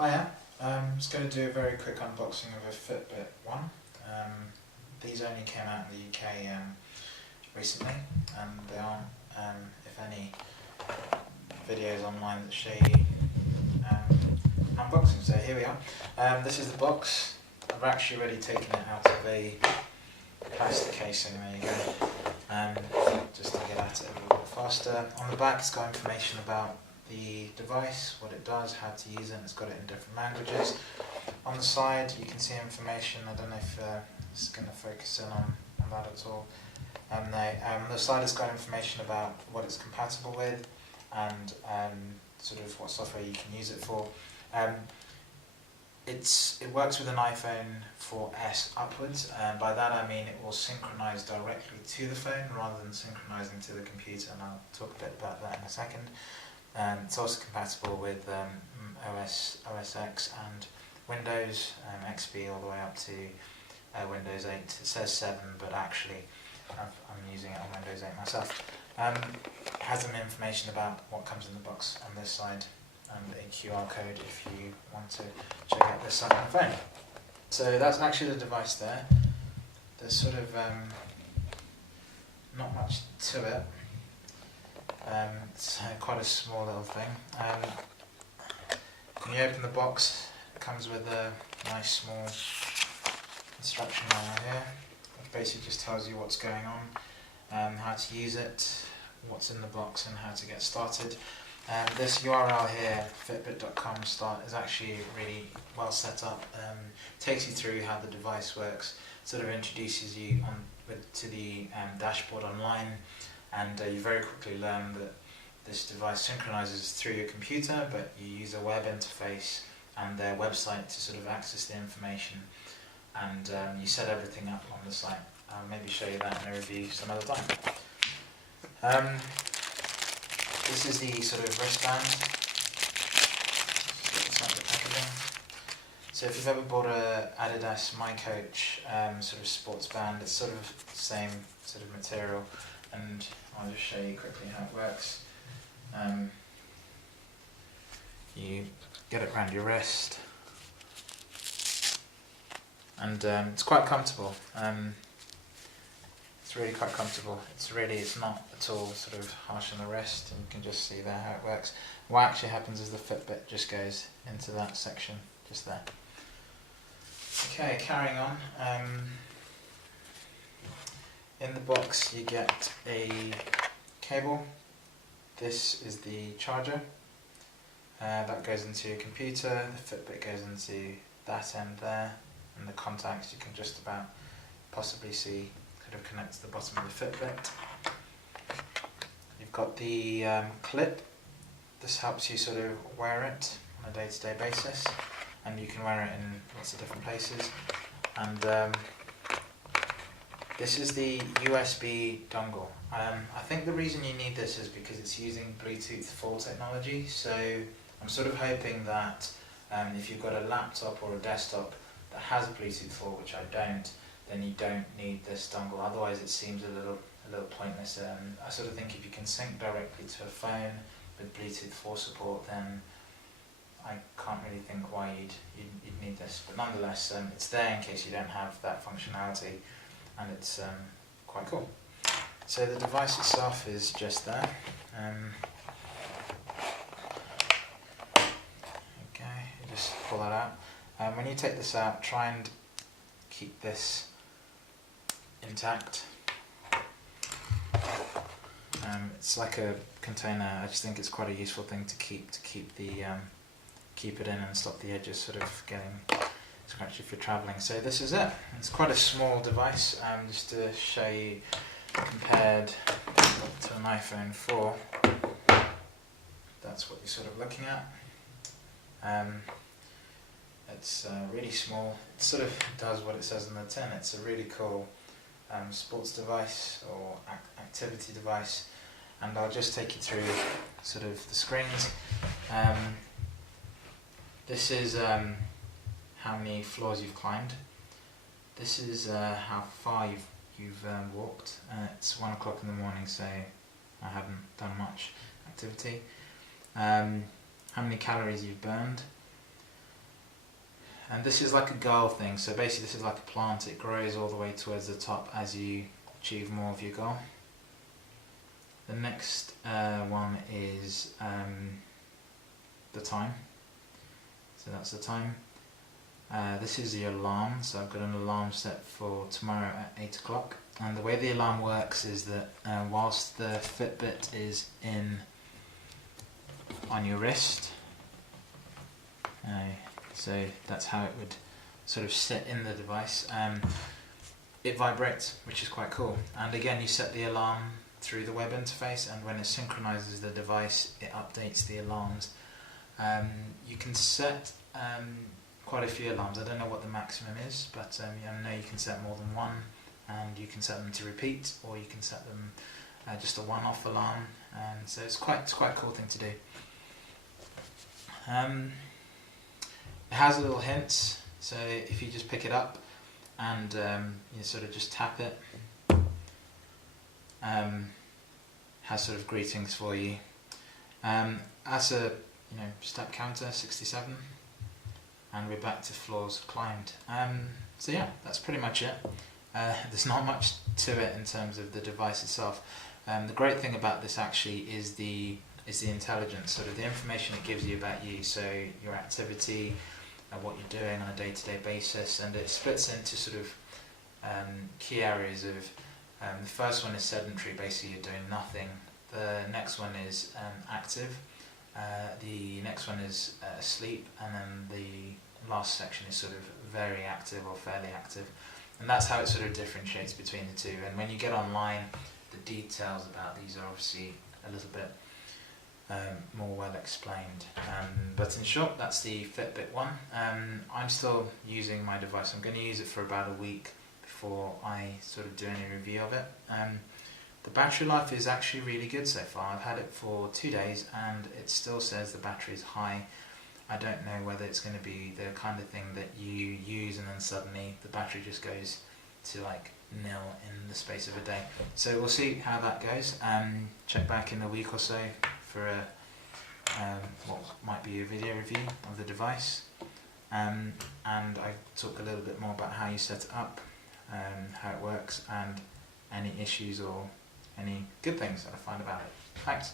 Hiya, I'm just going to do a very quick unboxing of a Fitbit One. These only came out in the UK recently, and there aren't, if any, videos online that show you unboxing, so here we are. This is the box. I've actually already taken it out of a plastic casing, there you go, just to get at it a little bit faster. On the back it's got information about the device, what it does, how to use it, and it's got it in different languages. On the side you can see information. I don't know if it's going to focus in on that at all. The side has got information about what it's compatible with and sort of what software you can use it for. It works with an iPhone 4S upwards, and by that I mean it will synchronize directly to the phone rather than synchronizing to the computer, and I'll talk a bit about that in a second. It's also compatible with OS X and Windows, XP all the way up to Windows 8. It says 7, but actually I'm using it on Windows 8 myself. It has some information about what comes in the box on this side, and a QR code if you want to check out this side on the phone. So that's actually the device there. There's sort of not much to it. It's quite a small little thing. When you open the box, it comes with a nice small instruction manual here. It basically just tells you what's going on, how to use it, what's in the box, and how to get started. This URL here, fitbit.com is actually really well set up. Takes you through how the device works, sort of introduces you to the dashboard online, and you very quickly learn that this device synchronizes through your computer, but you use a web interface and their website to sort of access the information, and you set everything up on the site. I'll maybe show you that in a review some other time. This is the sort of wristband. So if you've ever bought a Adidas My Coach sort of sports band, it's sort of the same sort of material, and I'll just show you quickly how it works. You get it around your wrist, and it's quite comfortable. It's really quite comfortable. It's not at all sort of harsh on the wrist, and you can just see there how it works. What actually happens is the Fitbit just goes into that section just there. Okay, carrying on. In the box you get a cable. This is the charger. That goes into your computer. The Fitbit goes into that end there, and the contacts you can just about possibly see of connect to the bottom of the Fitbit. You've got the clip. This helps you sort of wear it on a day-to-day basis, and you can wear it in lots of different places. And this is the USB dongle. I think the reason you need this is because it's using Bluetooth 4 technology, so I'm sort of hoping that if you've got a laptop or a desktop that has Bluetooth 4, which I don't, then you don't need this dongle. Otherwise it seems a little pointless. I sort of think if you can sync directly to a phone with Bluetooth 4 support, then I can't really think why you'd need this. But nonetheless, it's there in case you don't have that functionality, and it's quite cool. So the device itself is just there. Okay, you just pull that out. When you take this out, try and keep this intact. It's like a container. I just think it's quite a useful thing to keep it in and stop the edges sort of getting scratchy if you're travelling. So this is it. It's quite a small device. Just to show you, compared to an iPhone 4, that's what you're sort of looking at. It's really small. It sort of does what it says on the tin. It's a really cool sports device or activity device, and I'll just take you through sort of the screens. This is how many floors you've climbed. This is how far you've walked. It's 1 o'clock in the morning, so I haven't done much activity. How many calories you've burned. and this is like a goal thing. So basically this is like a plant, it grows all the way towards the top as you achieve more of your goal. The next one is the time. So that's the time. This is the alarm, so I've got an alarm set for tomorrow at 8 o'clock. And the way the alarm works is that whilst the Fitbit is on your wrist, so that's how it would sort of sit in the device, it vibrates, which is quite cool. And again, you set the alarm through the web interface, and when it synchronizes the device, it updates the alarms. You can set quite a few alarms. I don't know what the maximum is, but I know you can set more than one, and you can set them to repeat, or you can set them just a one-off alarm, and so it's quite a cool thing to do. It has little hints, so if you just pick it up and you sort of just tap it, has sort of greetings for you. As a step counter, 67, and we're back to floors climbed. So yeah, that's pretty much it. There's not much to it in terms of the device itself. The great thing about this actually is the intelligence, sort of the information it gives you about you, so your activity, what you're doing on a day-to-day basis, and it splits into sort of key areas of, the first one is sedentary, basically you're doing nothing. The next one is active. The next one is sleep, and then the last section is sort of very active or fairly active, and that's how it sort of differentiates between the two. And when you get online, the details about these are obviously a little bit more well explained, but in short, that's the Fitbit One. I'm still using my device. I'm going to use it for about a week before I sort of do any review of it. The battery life is actually really good so far. I've had it for 2 days and it still says the battery is high. I don't know whether it's going to be the kind of thing that you use and then suddenly the battery just goes to like nil in the space of a day. So we'll see how that goes. Check back in a week or so for what might be a video review of the device. And I talk a little bit more about how you set it up, how it works, and any issues or any good things that I find about it. Thanks.